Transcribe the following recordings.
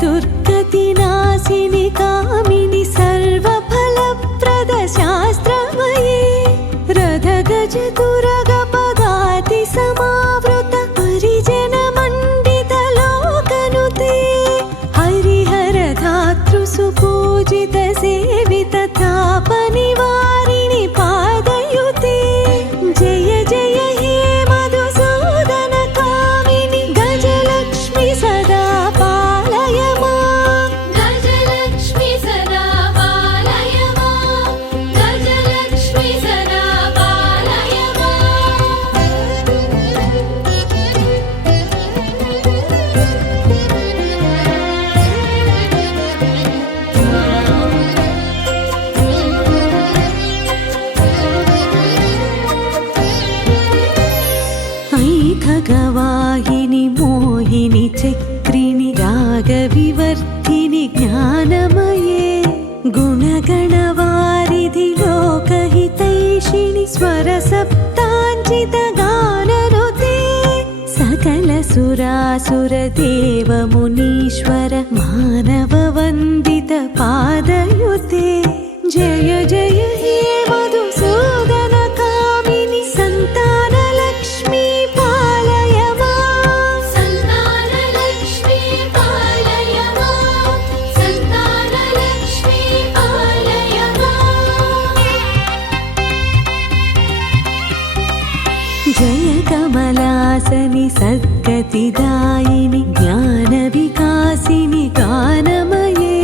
दुर्गतिनाशिनि कामिनि सर्वफलप्रद शास्त्रमये रथगज तुरगपदाति समावृत परिजनमण्डित लोकनुते हरिहर धातृ सुपूजित सेवित तापनिवारिणि पादयुते जय जय हे मधुसूदन कामिनि गजलक्ष्मी सदा पालय मां गजलक्ष्मी सदा पालय मां गजलक्ष्मी सदा पालय ऐखगवाहिनि मोहिनि चक्रिणि रागविवर्धिनि ज्ञानमये गुणगणवारिधि लोकहितैषिणि स्वरसप्ताञ्चित गाननुते सकल सुरासुर देव मुनीश्वर मानव वन्दित पादयुते जय जय हे मधुसूदन कामिनि सन्तानलक्ष्मी पालय मां सन्तानलक्ष्मी पालय मां सन्तानलक्ष्मी पालय मां जय कमलासनि सद्गतिदायिनि ज्ञानविकासिनि गानमये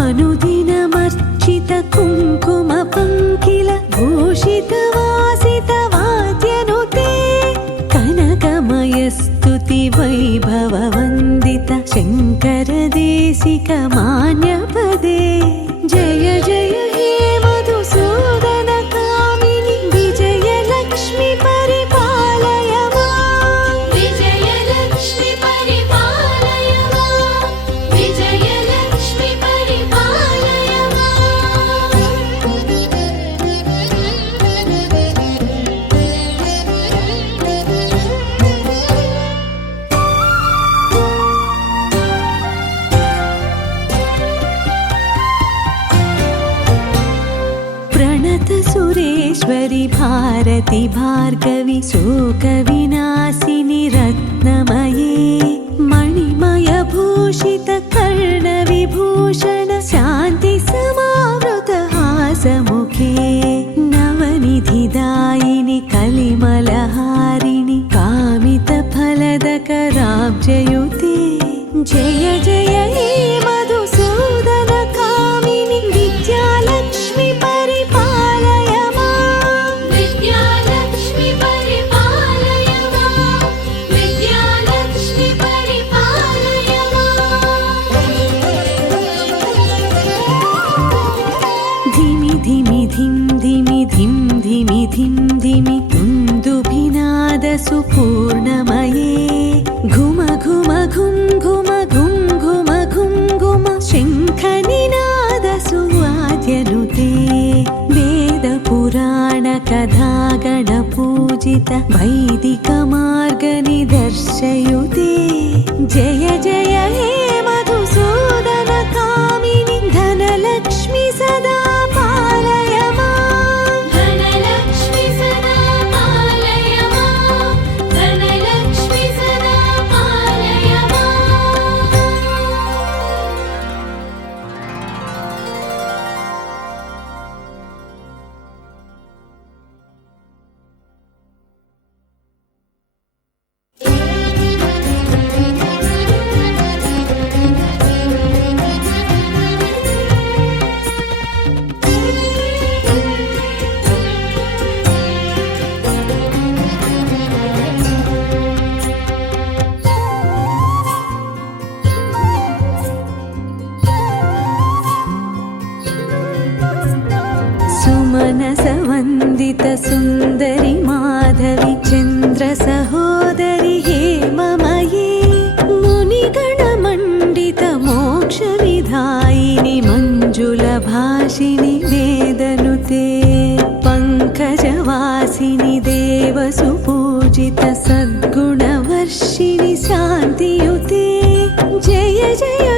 अनुदिनमर्चित कुङ्कुम पङ्किल भूषित वासित वाद्यनुते कनकमय स्तुति वैभव वन्दित शङ्कर देशिक मान्यपदे जय जय हे मधुसूदन कामिनि विजयलक्ष्मी परिपालय मां विजयलक्ष्मी परिपालय मां विजयलक्ष्मी परिपालय प्रणत सुरेश्वरि भारति भार्गवि शोकविनाशिनि रत्नमये मणिमय भूषित कर्णविभूषण शान्ति समावृत हासमुखे नवनिधिदायिनि कलिमलहारिणि कामित फलदकराब्जयुते जय जय हे मधुसूदन कामिनि विद्यालक्ष्मी परिपालय मां विद्यालक्ष्मी परिपालय मां विद्यालक्ष्मी परिपालय धिमि धिमि धिं धिमि धिं धिमि धिं धिमि दुन्दुभिनाद सुपूर्णमये घुम घुम घुं घुम घुं घुम घुं घुम शङ्खनिनाद सुवाद्यनुते वेद पुराण कथा गणपूजित वैदिक मार्ग निदर्शयुते जय जय हे मधुसूदन कामिनि धनलक्ष्मी सदा पालय मां धनलक्ष्मी सदा पालय मां धनलक्ष्मी सदा पालय मां सुमनसवन्दित सुन्दरि माधवि चन्द्र सहोदरि हेममये मुनिगणमण्डित मोक्षविधायिनि मञ्जुलभाषिणि वेदनुते पङ्कजवासिनि देवसुपूजित सद्गुणवर्षिणि शान्तियुते जय जय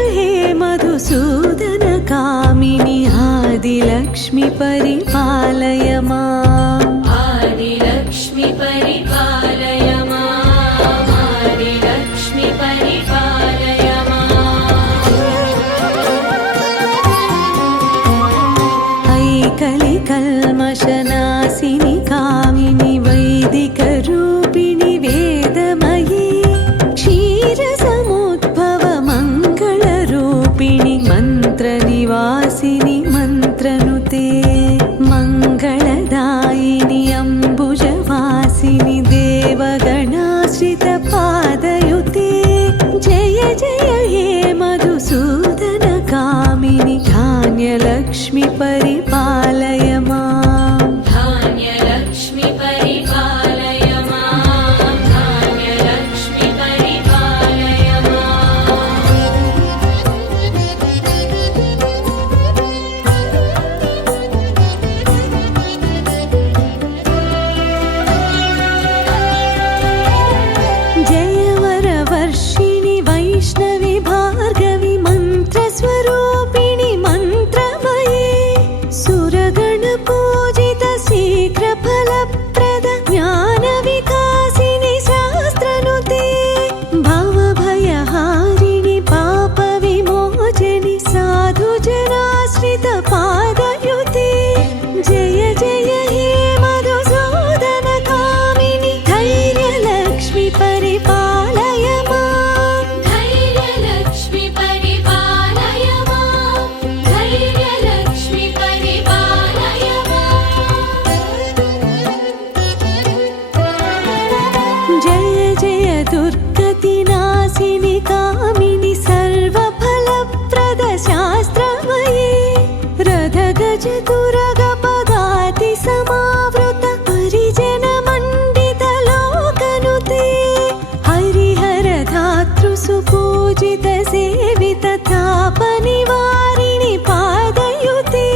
तापनिवारिणि पादयुते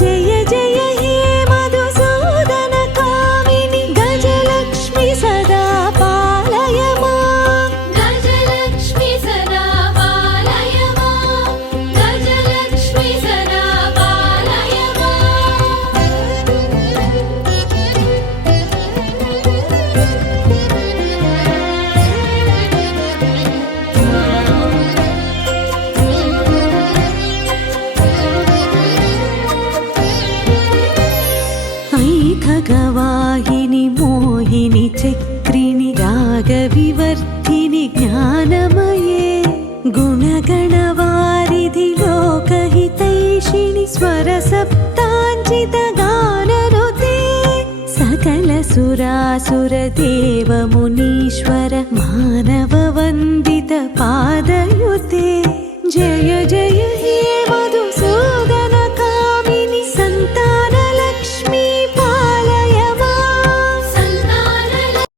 जय जय हे मधुसूदन कामिनि गजलक्ष्मि सदा पालय मां गजलक्ष्मि सदा पालय मां गजलक्ष्मि सदा पालय ऐखगवाहिनि मोहिनि चक्रिणि रागविवर्धिनि ज्ञानमये गुणगणवारिधि लोकहितैषिणि स्वरसप्ताञ्चितगाननुते सकलसुरासुरदेवमुनीश्वर मानववन्दित पादयुते जय जय